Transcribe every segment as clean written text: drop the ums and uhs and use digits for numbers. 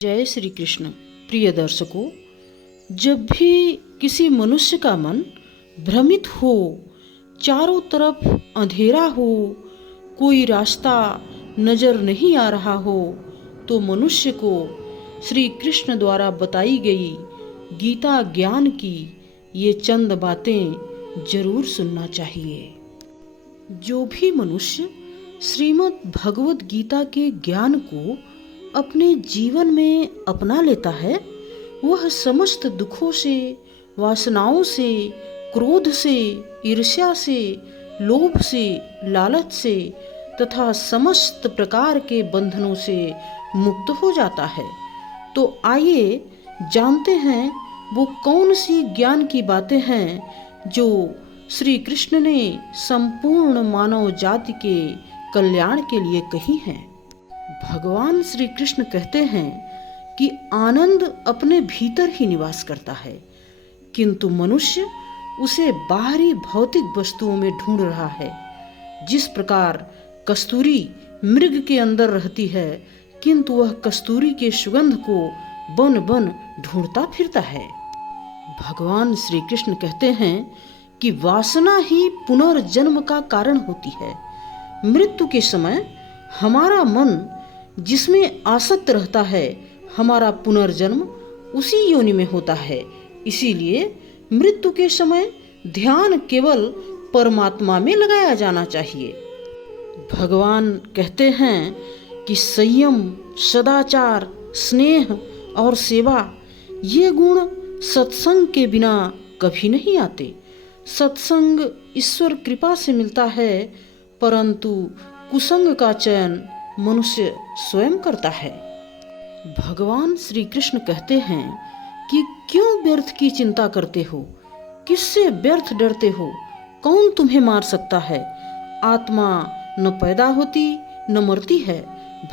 जय श्री कृष्ण। प्रिय दर्शकों, जब भी किसी मनुष्य का मन भ्रमित हो, चारों तरफ अंधेरा हो, कोई रास्ता नजर नहीं आ रहा हो, तो मनुष्य को श्री कृष्ण द्वारा बताई गई गीता ज्ञान की ये चंद बातें जरूर सुनना चाहिए। जो भी मनुष्य श्रीमद् भगवत गीता के ज्ञान को अपने जीवन में अपना लेता है, वह समस्त दुखों से, वासनाओं से, क्रोध से, ईर्ष्या से, लोभ से, लालच से तथा समस्त प्रकार के बंधनों से मुक्त हो जाता है। तो आइए जानते हैं वो कौन सी ज्ञान की बातें हैं जो श्री कृष्ण ने संपूर्ण मानव जाति के कल्याण के लिए कही हैं। भगवान श्री कृष्ण कहते हैं कि आनंद अपने भीतर ही निवास करता है, किंतु मनुष्य उसे बाहरी भौतिक वस्तुओं में ढूंढ रहा है। जिस प्रकार कस्तूरी मृग के अंदर रहती है, किंतु वह कस्तूरी के सुगंध को बन बन ढूंढता फिरता है। भगवान श्री कृष्ण कहते हैं कि वासना ही पुनर्जन्म का कारण होती है। मृत्यु के समय हमारा मन जिसमें आसक्त रहता है, हमारा पुनर्जन्म उसी योनि में होता है। इसीलिए मृत्यु के समय ध्यान केवल परमात्मा में लगाया जाना चाहिए। भगवान कहते हैं कि संयम, सदाचार, स्नेह और सेवा ये गुण सत्संग के बिना कभी नहीं आते। सत्संग ईश्वर कृपा से मिलता है, परंतु कुसंग का चयन मनुष्य स्वयं करता है। भगवान श्री कृष्ण कहते हैं कि क्यों व्यर्थ की चिंता करते हो, किससे व्यर्थ डरते हो, कौन तुम्हें मार सकता है। आत्मा न पैदा होती न मरती है।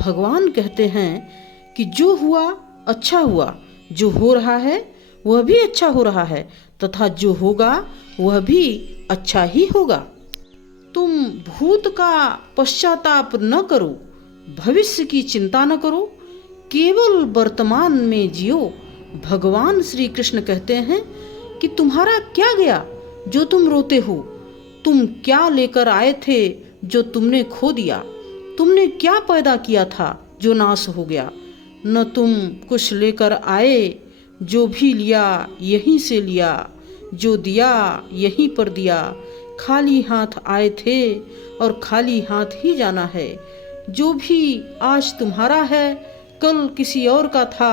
भगवान कहते हैं कि जो हुआ अच्छा हुआ, जो हो रहा है वह भी अच्छा हो रहा है तथा जो होगा वह भी अच्छा ही होगा। तुम भूत का पश्चाताप न करो, भविष्य की चिंता न करो, केवल वर्तमान में जियो। भगवान श्री कृष्ण कहते हैं कि तुम्हारा क्या गया जो तुम रोते हो, तुम क्या लेकर आए थे जो तुमने खो दिया, तुमने क्या पैदा किया था जो नाश हो गया। न तुम कुछ लेकर आए, जो भी लिया यहीं से लिया, जो दिया यहीं पर दिया। खाली हाथ आए थे और खाली हाथ ही जाना है। जो भी आज तुम्हारा है कल किसी और का था,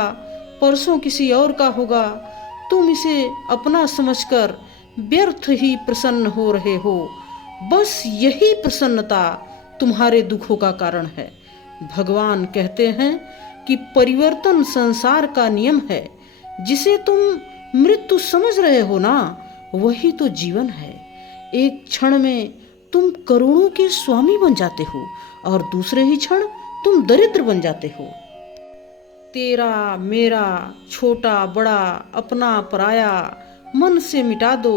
परसों किसी और का होगा। तुम इसे अपना समझकर व्यर्थ ही प्रसन्न हो रहे हो। बस यही प्रसन्नता तुम्हारे दुखों का कारण है। भगवान कहते हैं कि परिवर्तन संसार का नियम है। जिसे तुम मृत्यु समझ रहे हो ना, वही तो जीवन है। एक क्षण में तुम करोड़ों के स्वामी बन जाते हो और दूसरे ही क्षण तुम दरिद्र बन जाते हो। तेरा मेरा, छोटा बड़ा, अपना पराया मन से मिटा दो,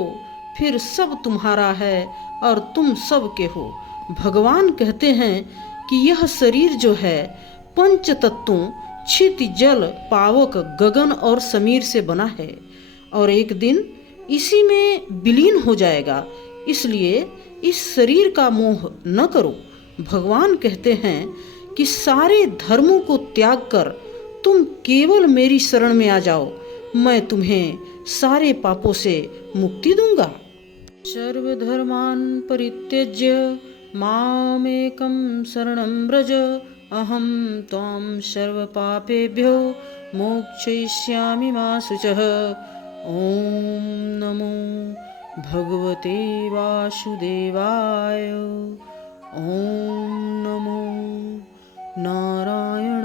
फिर सब तुम्हारा है और तुम सब के हो। भगवान कहते हैं कि यह शरीर जो है पंच तत्वों क्षिति, जल, पावक, गगन और समीर से बना है और एक दिन इसी में विलीन हो जाएगा। इसलिए इस शरीर का मोह न करो। भगवान कहते हैं कि सारे धर्मों को त्याग कर तुम केवल मेरी शरण में आ जाओ, मैं तुम्हें सारे पापों से मुक्ति दूंगा। सर्वधर्मान् परित्यज्य मामेकं शरणं व्रज, अहं त्वां सर्वपापेभ्यो मोक्षयिष्यामि मा शुचः। ॐ नमो भगवते वासुदेवाय। ॐ नमो नारायणाय।